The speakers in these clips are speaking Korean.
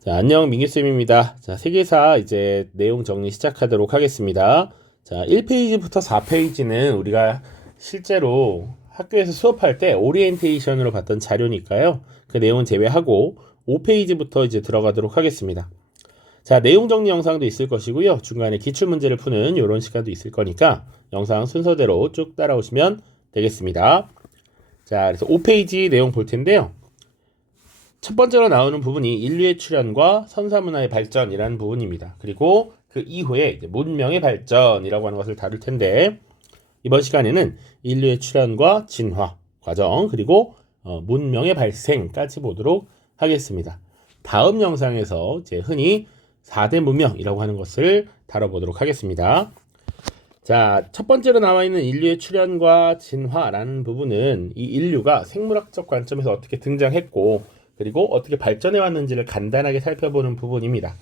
자, 안녕, 민규쌤입니다. 자, 세계사 이제 내용 정리 시작하도록 하겠습니다. 자, 1페이지부터 4페이지는 우리가 실제로 학교에서 수업할 때 오리엔테이션으로 봤던 자료니까요. 그 내용은 제외하고 5페이지부터 이제 들어가도록 하겠습니다. 자, 내용 정리 영상도 있을 것이고요. 중간에 기출문제를 푸는 이런 시간도 있을 거니까 영상 순서대로 쭉 따라오시면 되겠습니다. 자, 그래서 5페이지 내용 볼 텐데요. 첫 번째로 나오는 부분이 인류의 출현과 선사문화의 발전이라는 부분입니다. 그리고 그 이후에 이제 문명의 발전이라고 하는 것을 다룰 텐데, 이번 시간에는 인류의 출현과 진화 과정 그리고 문명의 발생까지 보도록 하겠습니다. 다음 영상에서 이제 흔히 4대 문명이라고 하는 것을 다뤄보도록 하겠습니다. 자, 첫 번째로 나와 있는 인류의 출현과 진화라는 부분은 이 인류가 생물학적 관점에서 어떻게 등장했고, 그리고 어떻게 발전해 왔는지를 간단하게 살펴보는 부분입니다.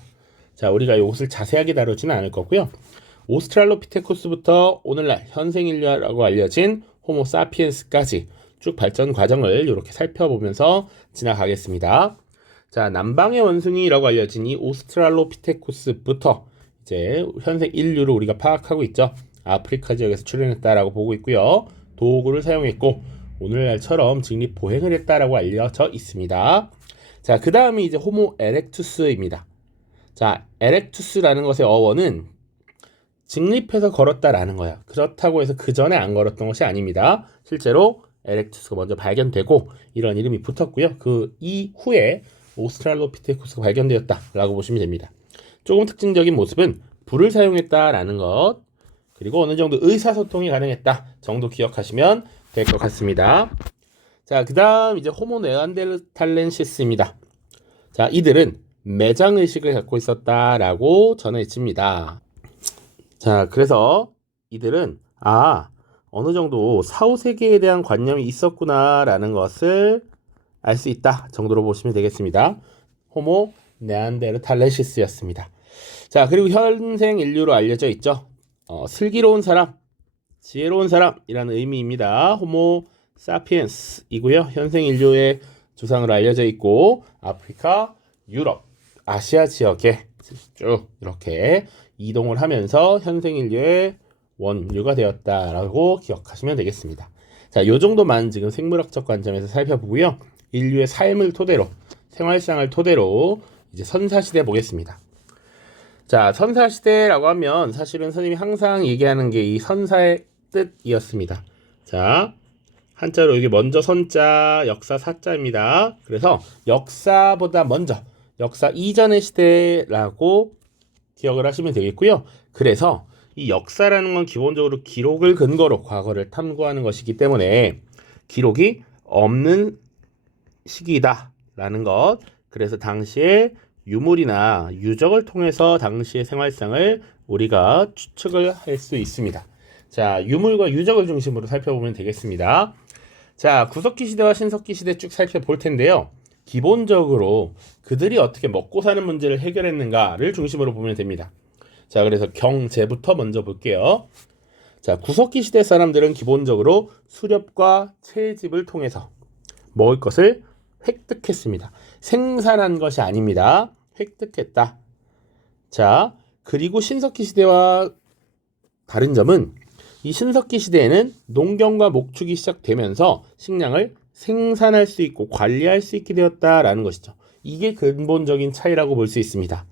자, 우리가 이것을 자세하게 다루지는 않을 거고요. 오스트랄로피테쿠스부터 오늘날 현생 인류라고 알려진 호모 사피엔스까지 쭉 발전 과정을 이렇게 살펴보면서 지나가겠습니다. 자, 남방의 원숭이라고 알려진 이 오스트랄로피테쿠스부터 이제 현생 인류를 우리가 파악하고 있죠. 아프리카 지역에서 출현했다라고 보고 있고요. 도구를 사용했고 오늘날처럼 직립 보행을 했다라고 알려져 있습니다. 자, 그 다음이 이제 호모 에렉투스입니다. 자, 에렉투스라는 것의 어원은 직립해서 걸었다라는 거야. 그렇다고 해서 그 전에 안 걸었던 것이 아닙니다. 실제로 에렉투스가 먼저 발견되고 이런 이름이 붙었고요. 그 이후에 오스트랄로피테쿠스가 발견되었다라고 보시면 됩니다. 조금 특징적인 모습은 불을 사용했다라는 것, 그리고 어느 정도 의사소통이 가능했다 정도 기억하시면 될 것 같습니다. 자, 그 다음 이제 호모 네안데르탈렌시스입니다. 자, 이들은 매장의식을 갖고 있었다라고 전해집니다. 자, 그래서 이들은 어느 정도 사후세계에 대한 관념이 있었구나라는 것을 알 수 있다 정도로 보시면 되겠습니다. 호모 네안데르탈렌시스였습니다. 자, 그리고 현생 인류로 알려져 있죠. 슬기로운 사람, 지혜로운 사람이라는 의미입니다. 호모 사피엔스이고요. 현생 인류의 조상으로 알려져 있고 아프리카, 유럽, 아시아 지역에 쭉 이렇게 이동을 하면서 현생 인류의 원류가 되었다라고 기억하시면 되겠습니다. 자, 요 정도만 지금 생물학적 관점에서 살펴보고요. 인류의 삶을 토대로, 생활상을 토대로 이제 선사시대 보겠습니다. 자, 선사시대라고 하면 사실은 선생님이 항상 얘기하는 게 이 선사의 뜻이었습니다. 자, 한자로 여기 먼저 선자, 역사 사자입니다. 그래서 역사보다 먼저, 역사 이전의 시대라고 기억을 하시면 되겠고요. 그래서 이 역사라는 건 기본적으로 기록을 근거로 과거를 탐구하는 것이기 때문에 기록이 없는 시기다라는 것. 그래서 당시에 유물이나 유적을 통해서 당시의 생활상을 우리가 추측을 할 수 있습니다. 자, 유물과 유적을 중심으로 살펴보면 되겠습니다. 자, 구석기 시대와 신석기 시대 쭉 살펴볼 텐데요. 기본적으로 그들이 어떻게 먹고 사는 문제를 해결했는가를 중심으로 보면 됩니다. 자, 그래서 경제부터 먼저 볼게요. 자, 구석기 시대 사람들은 기본적으로 수렵과 채집을 통해서 먹을 것을 획득했습니다. 생산한 것이 아닙니다. 획득했다. 자, 그리고 신석기 시대와 다른 점은 이 신석기 시대에는 농경과 목축이 시작되면서 식량을 생산할 수 있고 관리할 수 있게 되었다라는 것이죠. 이게 근본적인 차이라고 볼 수 있습니다.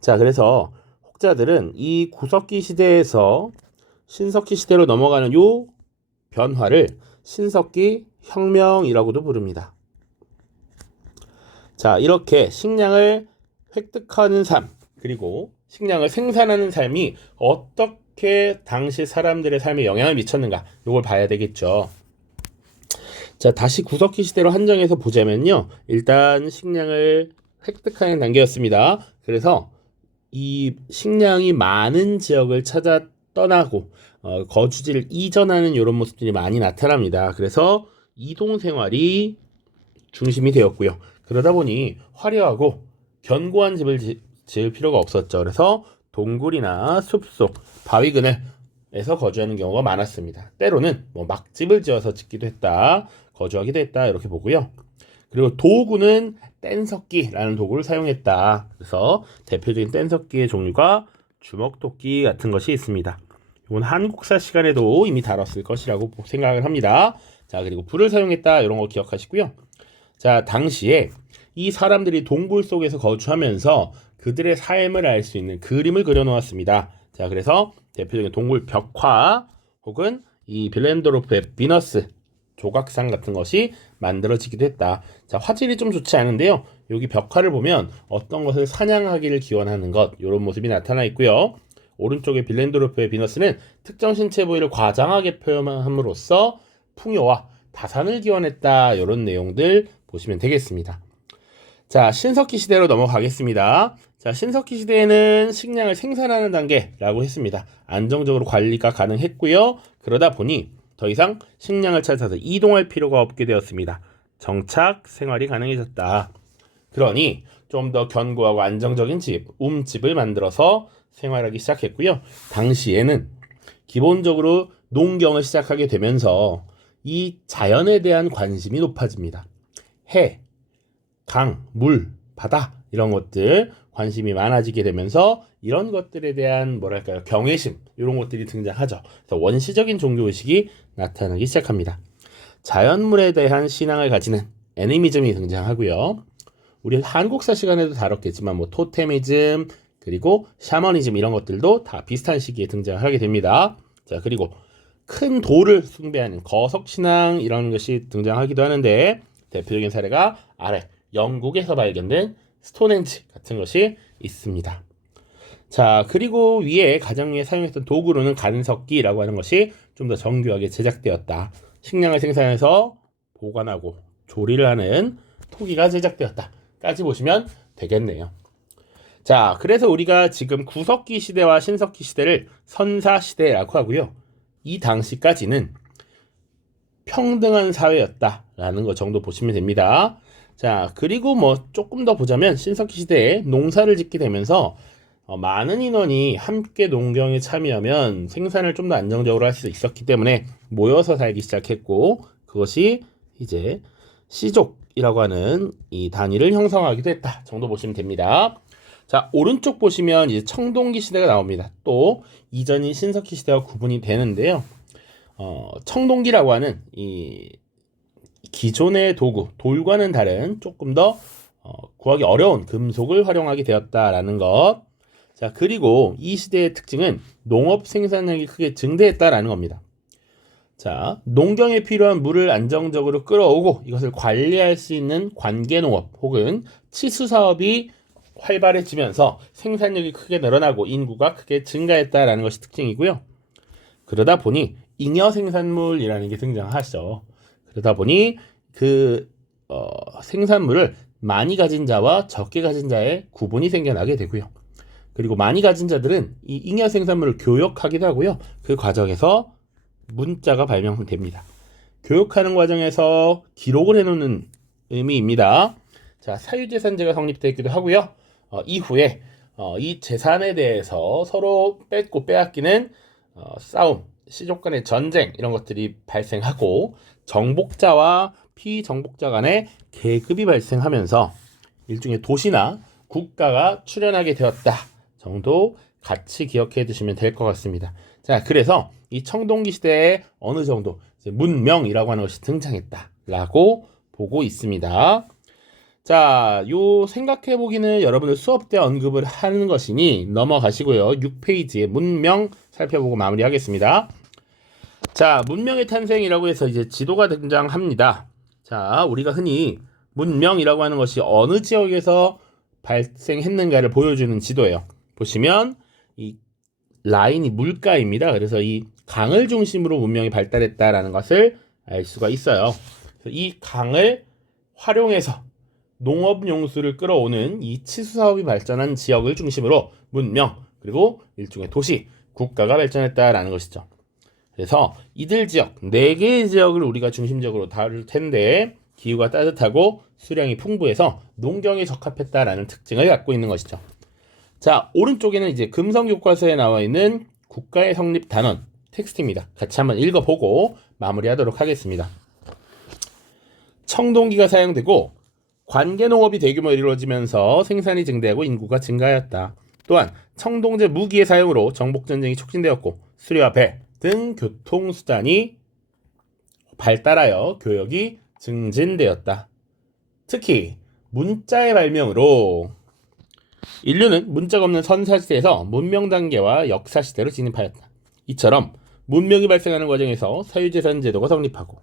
자, 그래서 혹자들은 이 구석기 시대에서 신석기 시대로 넘어가는 요 변화를 신석기 혁명이라고도 부릅니다. 자, 이렇게 식량을 획득하는 삶, 그리고 식량을 생산하는 삶이 어떻게 당시 사람들의 삶에 영향을 미쳤는가, 이걸 봐야 되겠죠. 자, 다시 구석기 시대로 한정해서 보자면요. 일단 식량을 획득하는 단계였습니다. 그래서 이 식량이 많은 지역을 찾아 떠나고 거주지를 이전하는 이런 모습들이 많이 나타납니다. 그래서 이동 생활이 중심이 되었고요. 그러다 보니 화려하고 견고한 집을 지을 필요가 없었죠. 그래서 동굴이나 숲속, 바위 그늘에서 거주하는 경우가 많았습니다. 때로는 막집을 지어서 짓기도 했다, 거주하기도 했다, 이렇게 보고요. 그리고 도구는 뗀석기라는 도구를 사용했다. 그래서 대표적인 뗀석기의 종류가 주먹도끼 같은 것이 있습니다. 이건 한국사 시간에도 이미 다뤘을 것이라고 생각을 합니다. 자, 그리고 불을 사용했다. 이런 거 기억하시고요. 자, 당시에 이 사람들이 동굴 속에서 거주하면서 그들의 삶을 알 수 있는 그림을 그려놓았습니다. 자, 그래서 대표적인 동굴 벽화 혹은 이 빌렌도르프의 비너스 조각상 같은 것이 만들어지기도 했다. 자, 화질이 좀 좋지 않은데요. 여기 벽화를 보면 어떤 것을 사냥하기를 기원하는 것, 이런 모습이 나타나 있고요. 오른쪽에 빌렌도르프의 비너스는 특정 신체 부위를 과장하게 표현함으로써 풍요와 다산을 기원했다. 이런 내용들 보시면 되겠습니다. 자, 신석기 시대로 넘어가겠습니다. 자, 신석기 시대에는 식량을 생산하는 단계라고 했습니다. 안정적으로 관리가 가능했고요. 그러다 보니 더 이상 식량을 찾아서 이동할 필요가 없게 되었습니다. 정착 생활이 가능해졌다. 그러니 좀 더 견고하고 안정적인 집, 집을 만들어서 생활하기 시작했고요. 당시에는 기본적으로 농경을 시작하게 되면서 이 자연에 대한 관심이 높아집니다. 해, 강, 물, 바다 이런 것들 관심이 많아지게 되면서 이런 것들에 대한 뭐랄까요, 경외심 이런 것들이 등장하죠. 그래서 원시적인 종교의식이 나타나기 시작합니다. 자연물에 대한 신앙을 가지는 애니미즘이 등장하고요. 우리 한국사 시간에도 다뤘겠지만 뭐 토테미즘 그리고 샤머니즘 이런 것들도 다 비슷한 시기에 등장하게 됩니다. 자, 그리고 큰 돌을 숭배하는 거석신앙 이런 것이 등장하기도 하는데 대표적인 사례가 아래 영국에서 발견된 스톤헨지 같은 것이 있습니다. 자, 그리고 위에 가장 위에 사용했던 도구로는 간석기라고 하는 것이 좀 더 정교하게 제작되었다. 식량을 생산해서 보관하고 조리를 하는 토기가 제작되었다까지 보시면 되겠네요. 자, 그래서 우리가 지금 구석기 시대와 신석기 시대를 선사시대라고 하고요. 이 당시까지는 평등한 사회였다라는 것 정도 보시면 됩니다. 자, 그리고 뭐 조금 더 보자면 신석기 시대에 농사를 짓게 되면서 많은 인원이 함께 농경에 참여하면 생산을 좀 더 안정적으로 할 수 있었기 때문에 모여서 살기 시작했고 그것이 이제 시족이라고 하는 이 단위를 형성하기도 했다 정도 보시면 됩니다. 자, 오른쪽 보시면 이제 청동기 시대가 나옵니다. 또 이전인 신석기 시대와 구분이 되는데요. 청동기라고 하는 이 기존의 도구, 돌과는 다른 조금 더 구하기 어려운 금속을 활용하게 되었다라는 것. 자, 그리고 이 시대의 특징은 농업 생산량이 크게 증대했다라는 겁니다. 자, 농경에 필요한 물을 안정적으로 끌어오고 이것을 관리할 수 있는 관계농업 혹은 치수사업이 활발해지면서 생산력이 크게 늘어나고 인구가 크게 증가했다라는 것이 특징이고요. 그러다 보니 잉여 생산물이라는 게 등장하죠. 그러다 보니 그 생산물을 많이 가진 자와 적게 가진 자의 구분이 생겨나게 되고요. 그리고 많이 가진 자들은 이 잉여 생산물을 교역하기도 하고요. 그 과정에서 문자가 발명됩니다. 교역하는 과정에서 기록을 해놓는 의미입니다. 자, 사유재산제가 성립되기도 하고요. 이후에 이 재산에 대해서 서로 뺏고 빼앗기는 싸움, 시족 간의 전쟁 이런 것들이 발생하고 정복자와 피정복자 간의 계급이 발생하면서 일종의 도시나 국가가 출현하게 되었다 정도 같이 기억해 두시면 될 것 같습니다. 자, 그래서 이 청동기 시대에 어느 정도 문명이라고 하는 것이 등장했다라고 보고 있습니다. 자, 요 생각해 보기는 여러분들 수업 때 언급을 하는 것이니 넘어가시고요. 6페이지에 문명 살펴보고 마무리하겠습니다. 자, 문명의 탄생이라고 해서 이제 지도가 등장합니다. 자, 우리가 흔히 문명이라고 하는 것이 어느 지역에서 발생했는가를 보여주는 지도예요. 보시면 이 라인이 물가입니다. 그래서 이 강을 중심으로 문명이 발달했다라는 것을 알 수가 있어요. 이 강을 활용해서 농업 용수를 끌어오는 이 치수 사업이 발전한 지역을 중심으로 문명 그리고 일종의 도시, 국가가 발전했다라는 것이죠. 그래서 이들 지역, 4개의 지역을 우리가 중심적으로 다룰 텐데 기후가 따뜻하고 수량이 풍부해서 농경에 적합했다라는 특징을 갖고 있는 것이죠. 자, 오른쪽에는 이제 금성교과서에 나와 있는 국가의 성립 단원 텍스트입니다. 같이 한번 읽어보고 마무리하도록 하겠습니다. 청동기가 사용되고 관계농업이 대규모로 이루어지면서 생산이 증대하고 인구가 증가하였다. 또한 청동제 무기의 사용으로 정복전쟁이 촉진되었고 수레와 배 등 교통수단이 발달하여 교역이 증진되었다. 특히 문자의 발명으로 인류는 문자가 없는 선사시대에서 문명단계와 역사시대로 진입하였다. 이처럼 문명이 발생하는 과정에서 사유재산 제도가 성립하고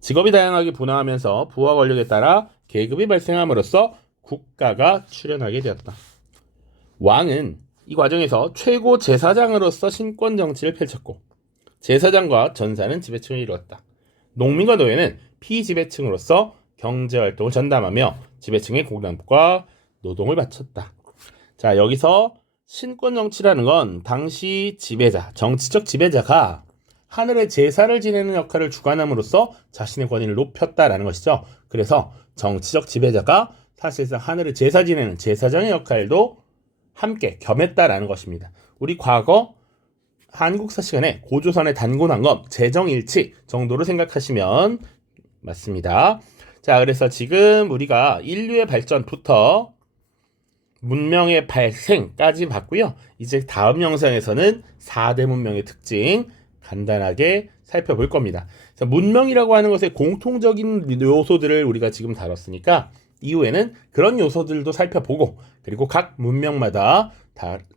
직업이 다양하게 분화하면서 부와 권력에 따라 계급이 발생함으로써 국가가 출현하게 되었다. 왕은 이 과정에서 최고 제사장으로서 신권 정치를 펼쳤고 제사장과 전사는 지배층을 이루었다. 농민과 노예는 피지배층으로서 경제활동을 전담하며 지배층의 공감과 노동을 바쳤다. 자, 여기서 신권 정치라는 건 당시 지배자, 정치적 지배자가 하늘의 제사를 지내는 역할을 주관함으로써 자신의 권위를 높였다라는 것이죠. 그래서 정치적 지배자가 사실상 하늘의 제사 지내는 제사장의 역할도 함께 겸했다라는 것입니다. 우리 과거 한국사 시간에 고조선의 단곤한검, 재정일치 정도로 생각하시면 맞습니다. 자, 그래서 지금 우리가 인류의 발전부터 문명의 발생까지 봤고요. 이제 다음 영상에서는 4대 문명의 특징 간단하게 살펴볼 겁니다. 자, 문명이라고 하는 것의 공통적인 요소들을 우리가 지금 다뤘으니까 이후에는 그런 요소들도 살펴보고 그리고 각 문명마다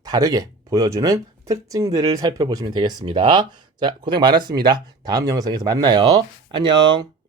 다르게 보여주는 특징들을 살펴보시면 되겠습니다. 자, 고생 많았습니다. 다음 영상에서 만나요. 안녕.